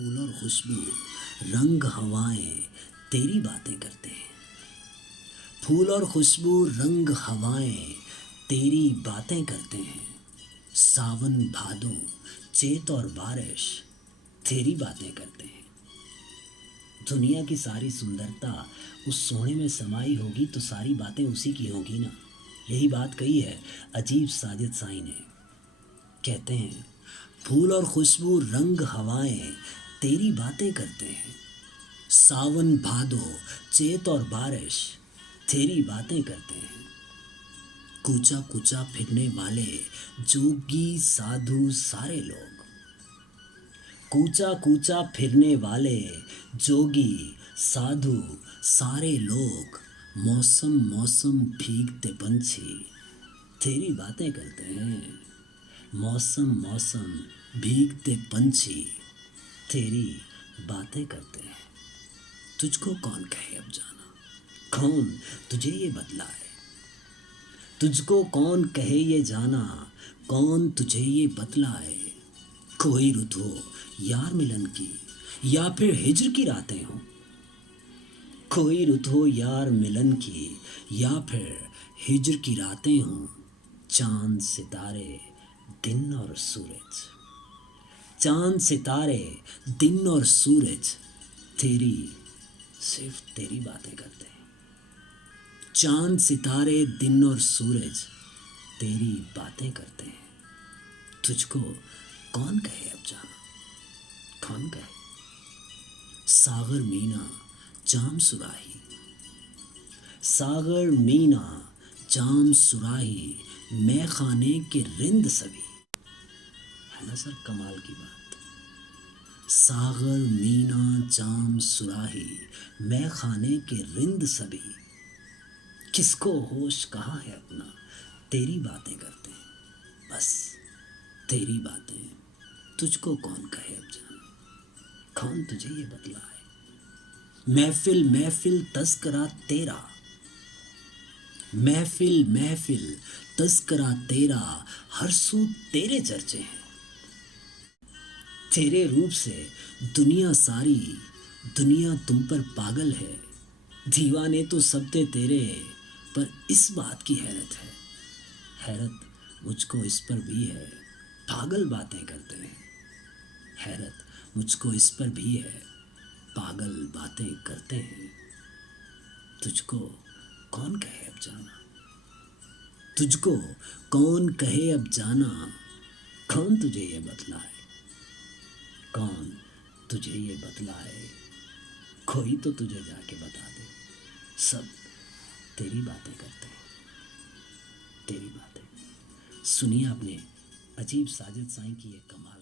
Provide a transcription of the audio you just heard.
फूल और खुशबू, रंग हवाएं तेरी बातें करते हैं। फूल और खुशबू, रंग हवाएं तेरी बातें करते हैं। सावन भादों, चैत और बारिश तेरी बातें करते हैं। दुनिया की सारी सुंदरता उस सोने में समाई होगी तो सारी बातें उसी की होगी ना। यही बात कही है अजीब साजिद साईं ने। कहते हैं फूल और खुशबू, रंग हवाएं तेरी बातें करते हैं। सावन भादो, चैत और बारिश तेरी बातें करते हैं। कूचा कूचा फिरने वाले जोगी साधु सारे लोग, कूचा कूचा फिरने वाले जोगी साधु सारे लोग, मौसम मौसम भीगते पंछी तेरी बातें करते हैं। मौसम मौसम भीगते पंछी तेरी बातें करते हैं। तुझको कौन कहे अब जाना, कौन तुझे ये बतलाए। तुझको कौन कहे ये जाना, कौन तुझे ये बतलाए। कोई रुत हो यार मिलन की, या फिर हिज्र की रातें हो। कोई रुत हो यार मिलन की, या फिर हिज्र की रातें हों। चांद सितारे दिन और सूरज, चांद सितारे दिन और सूरज तेरी, सिर्फ तेरी बातें करते हैं। चांद सितारे दिन और सूरज तेरी बातें करते हैं। तुझको कौन कहे अब जाना, कौन कहे। सागर मीना जाम सुराही, सागर मीना जाम सुराही, मैं खाने के रिंद सभी। है ना सर कमाल की बात। सागर मीना जाम सुराही, मैं खाने के रिंद सभी। किसको होश कहाँ है अपना, तेरी बातें करते हैं बस, तेरी बातें। तुझको कौन कहे अब जाना, कौन तुझे ये बतलाए। महफिल महफिल तस्करा तेरा, महफिल महफिल तस्करा तेरा, हर सू तेरे चर्चे हैं। तेरे रूप से दुनिया सारी, दुनिया तुम पर पागल है। दीवाने तो सब थे तेरे, पर इस बात की हैरत है, हैरत मुझको इस पर भी है। पागल बातें करते हैं, हैरत मुझको इस पर भी है। पागल बातें करते हैं। तुझको कौन कहे अब जाना, तुझको कौन कहे अब जाना, कौन तुझे ये बतलाए, कौन तुझे ये बतलाए। कोई तो तुझे जाके बता दे, सब तेरी बातें करते हैं, तेरी बातें। सुनिए आपने अजीब साजिद साईं की ये कमाल